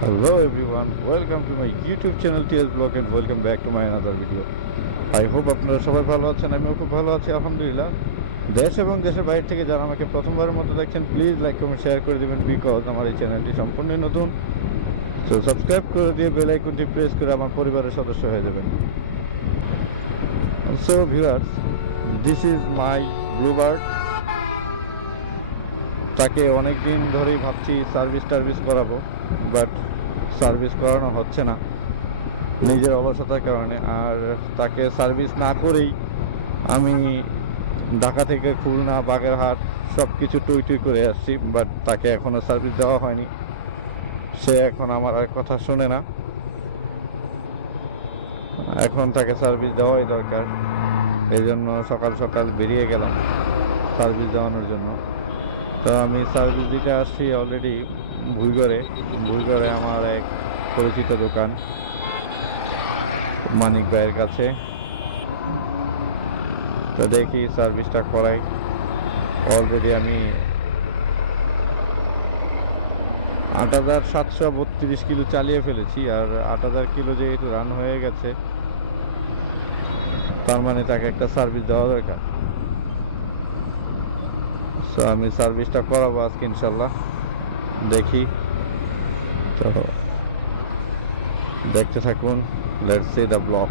Hello everyone, welcome to my YouTube channel TS Blog and welcome back to my another video. I hope আপনারা সবাই ভালো আছেন, আমিও খুব ভালো আছি আলহামদুলিল্লাহ। দেশ এবং দেশের বাইরে থেকে যারা আমাকে প্রথমবারের মতো দেখছেন প্লিজ লাইক কমেন্ট শেয়ার করে দিবেন বিকজ আমার এই চ্যানেলটি সম্পূর্ণ নতুন। তো সাবস্ক্রাইব করে দিয়ে বেল আইকনটি প্রেস করে আমার পরিবারের সদস্য হয়ে যাবেন। So viewers, this is my bluebird. তাকে অনেক দিন ধরেই ভাবছি সার্ভিস করাবো, বাট সার্ভিস করানো হচ্ছে না নিজের অলসতার কারণে। আর তাকে সার্ভিস না করেই আমি ঢাকা থেকে খুলনা বাগেরহাট সব কিছু টুই করে আসছি, বাট তাকে এখনও সার্ভিস দেওয়া হয়নি। সে এখন আমার আর কথা শোনে না, এখন তাকে সার্ভিস দেওয়াই দরকার। এই জন্য সকাল সকাল বেরিয়ে গেলাম সার্ভিস দেওয়ানোর জন্য। তো আমি সার্ভিস দিতে আসছি অলরেডি ভুইগড়ে আমার এক পরিচিত দোকান মানিক ভাইয়ের কাছে। তো দেখি সার্ভিসটা করাই। অলরেডি আমি ৮৭৩২ কিলো চালিয়ে ফেলেছি, আর ৮০০০ কিলো যেহেতু রান হয়ে গেছে তার মানে তাকে একটা সার্ভিস দেওয়া দরকার। তো আমি সার্ভিসটা করাবো আজকে ইনশাল্লাহ, দেখি। তো দেখতে থাকুন, লেটস সি দ্য ব্লগ।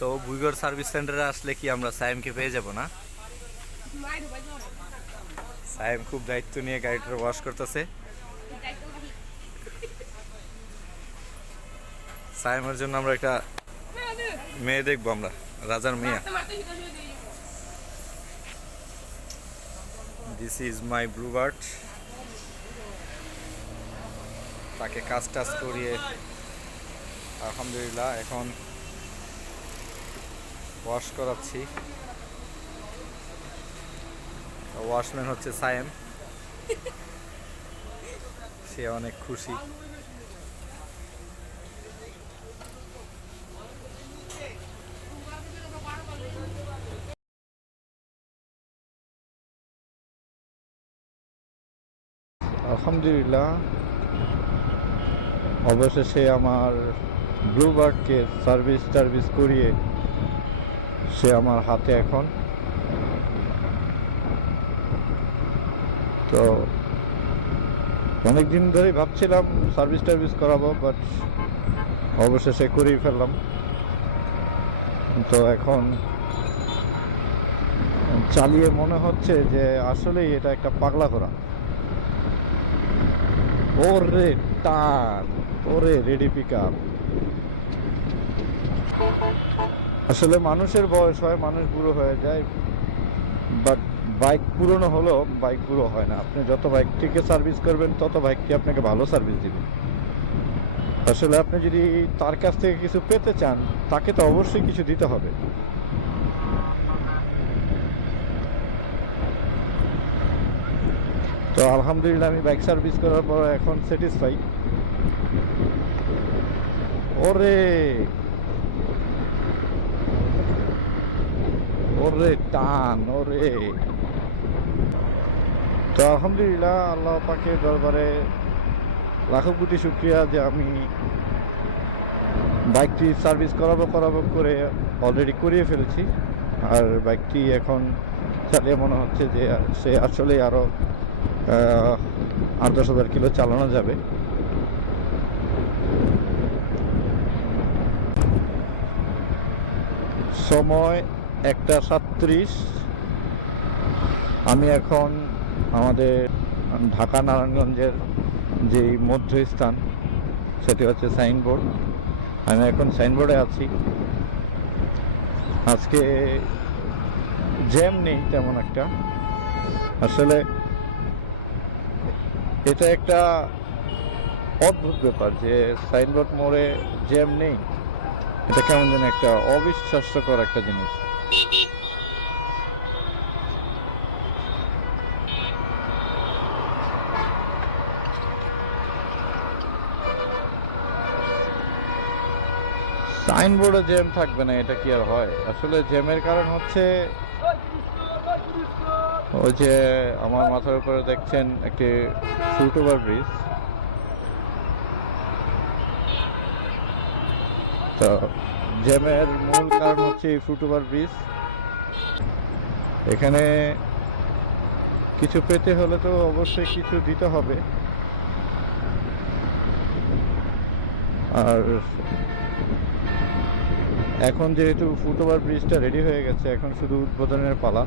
তো ভুইগড় সার্ভিস সেন্টারে আসলে কি আমরা সায়েমকে পেয়ে যাব না? সায়েম খুব দায়িত্ব নিয়ে গাড়িটা ওয়াশ করতেছে। সায়েমের জন্য আমরা একটা মেয়ে দেখবো, আমরা রাজার মেয়ে। This is my Bluebird. তাকে কাজ টাজ করিয়ে আলহামদুলিল্লাহ এখন ওয়াশ করাচ্ছি। ওয়াশম্যান হচ্ছে সায়েম, সে অনেক খুশি। আলহামদুলিল্লাহ অবশেষে আমার ব্লুবার্ডকে সার্ভিস করিয়ে সে আমার হাতে এখন। তো অনেকদিন ধরেই ভাবছিলাম সার্ভিস করাবো, বাট অবশেষে করেই ফেললাম। তো এখন চালিয়ে মনে হচ্ছে যে আসলেই এটা একটা পাগলা ঘোড়া। ওরে টান, ওরে রেডি পিক আপ। আসলে মানুষের বয়স হয়, মানুষ বুড়ো হয়ে যায়, বাট বাইক পুরনো হলেও বাইক বুড়ো হয় না। আপনি যত বাইকটিকে সার্ভিস করবেন তত বাইকটি আপনাকে ভালো সার্ভিস দিবে। আসলে আপনি যদি তার কাছ থেকে কিছু পেতে চান, তাকে তো অবশ্যই কিছু দিতে হবে। তো আলহামদুলিল্লাহ আমি বাইক সার্ভিস করার পর এখন স্যাটিসফাই। ওরে ওরে টান, ওরে। তো আলহামদুলিল্লাহ আল্লাহ পাকের দরবারে লাখো কোটি শুকরিয়া যে আমি বাইকটি সার্ভিস করাবো করে অলরেডি করিয়ে ফেলেছি। আর বাইকটি এখন চালিয়ে মনে হচ্ছে যে সে আসলে আরও 8-10 হাজার কিলো চালানো যাবে। সময় 1:37। আমি এখন আমাদের ঢাকা নারায়ণগঞ্জের যে মধ্যস্থান সেটি হচ্ছে সাইনবোর্ড। আমি এখন সাইনবোর্ডে আছি। আজকে জ্যাম নেই তেমন একটা। আসলে এটা একটা অদ্ভুত ব্যাপার যে সাইনবোর্ড মোড়ে জ্যাম নেই। এটা কেমন যেন একটা অবিশ্বাস্যকর একটা জিনিস। সাইনবোর্ডে জ্যাম থাকবে না এটা কি আর হয়? আসলে জ্যামের কারণ হচ্ছে ওই যে আমার মাথার উপরে দেখছেন একটি ফুটওভার ব্রিজ। তো জ্যামের মূল কারণ হচ্ছে এই ফুটওভার ব্রিজ। এখানে কিছু পেতে হলে তো অবশ্যই কিছু দিতে হবে। আর এখন যেহেতু ফুটওভার ব্রিজটা রেডি হয়ে গেছে, এখন শুধু উদ্বোধনের পালা।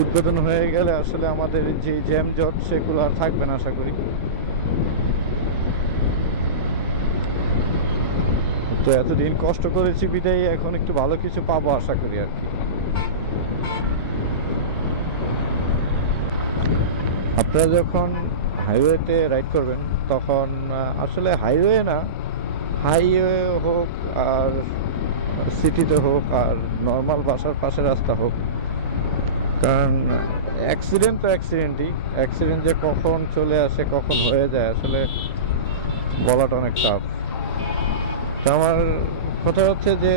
উদ্বোধন হয়ে গেলে আসলে আমাদের যে জ্যাম জট সেগুলো আর থাকবে না আশা করি। তো এতদিন কষ্ট করেছি বিদায় এখন একটু ভালো কিছু পাবো আশা করি আর কি। আপনারা যখন হাইওয়েতে রাইড করবেন তখন আসলে হাইওয়ে না, হাইওয়ে হোক আর সিটিতে হোক আর নর্মাল বাসার পাশে রাস্তা হোক, কারণ অ্যাক্সিডেন্ট তো অ্যাক্সিডেন্ট যে কখন চলে আসে কখন হয়ে যায় আসলে বলাটা অনেক টাফ। তো আমার কথা হচ্ছে যে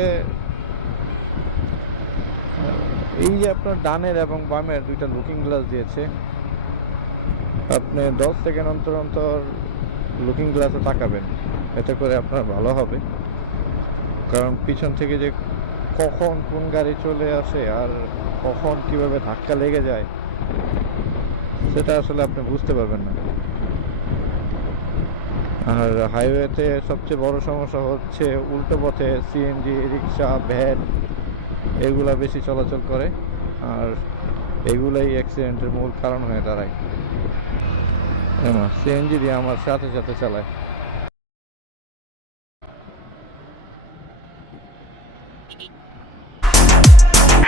এই যে আপনার ডানের এবং বামের দুইটা লুকিং গ্লাস দিয়েছে, আপনি 10 সেকেন্ড অন্তর অন্তর লুকিং গ্লাসে তাকাবেন, এতে করে আপনার ভালো হবে। কারণ পিছন থেকে যে কখন কোন গাড়ি চলে আসে আর কখন কিভাবে ধাক্কা লেগে যায় সেটা আসলে আপনি বুঝতে পারবেন না। আর হাইওয়েতে সবচেয়ে বড় সমস্যা হচ্ছে উল্টো পথে সিএনজি, রিক্সা, ভ্যান এগুলা বেশি চলাচল করে, আর এগুলাই অ্যাক্সিডেন্টের মূল কারণ হয়ে দাঁড়ায়। সিএনজি দিয়ে আমার সাথে সাথে চালায়।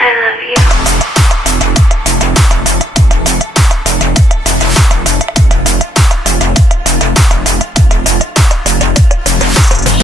I love you.